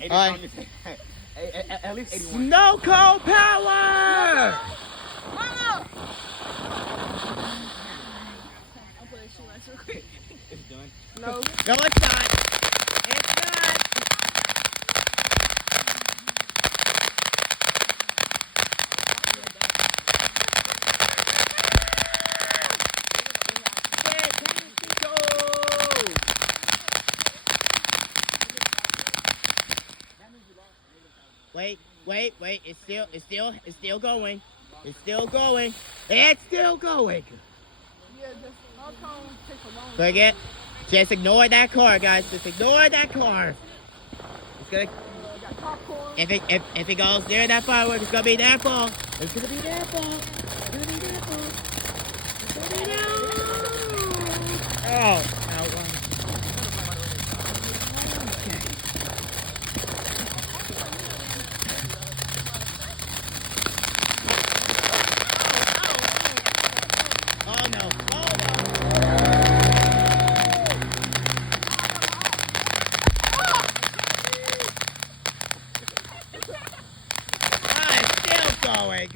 All right. At least 81. Snow cone power! Mama! I'll put a shoe real quick. It's done. No. No, it's not. It's not. Wait. It's still going. It's still going. It's still going. Yeah, just our cone takes a long Look it. Just ignore that car, guys. Just ignore that car. It's gonna. got popcorn. If it goes near that firework, it's gonna be their fault. It's gonna be their fault. It's gonna be their fault. It's gonna be their fault. Oh, out one. Oh no. Oh no. Ah, it's still going.